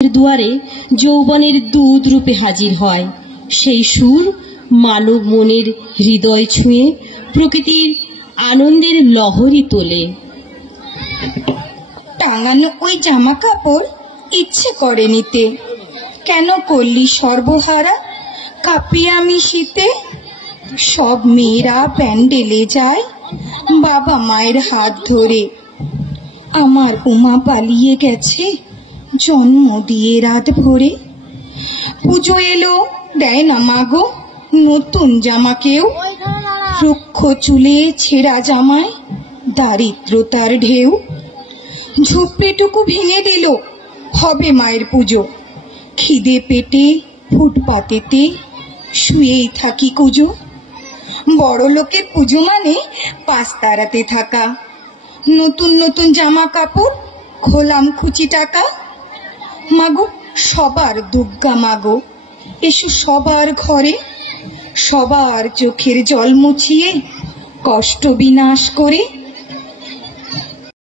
দুয়ারে যৌবনের দুধ রূপে হাজির হয়। সেই সুর মানব মনের হৃদয় ছুঁয়ে প্রকৃতির আনন্দের লহরী তোলে। টাঙানো ওই জামা কাপড় ইচ্ছে করে নিতে, কেন করলি সর্বহারা কাঁপি আমি শীতে। সব মেয়েরা প্যান্ডেলে যায় বাবা মায়ের হাত ধরে, আমার উমা পালিয়ে গেছে জন্ম দিয়ে রাত ভরে। পুজো এলো দেয় না মাগো নতুন জামা কেউ, রুক্ষ চুলে ছেঁড়া জামায় দারিদ্রতার ঢেউ। ঝুপড়িটুকু ভেঙে দিল হবে মায়ের পুজো, খিদে পেটে ফুটপাতেতে শুয়েই থাকি কুজো। বড় লোকের পুজো মানে পাঁচতারাতে থাকা, নতুন নতুন জামা কাপড় খোলাম খুচি টাকা। মাগো সবার দুর্গা মাগো এসো সবার ঘরে, সবার চোখের জল মুছিয়ে কষ্ট বিনাশ করে।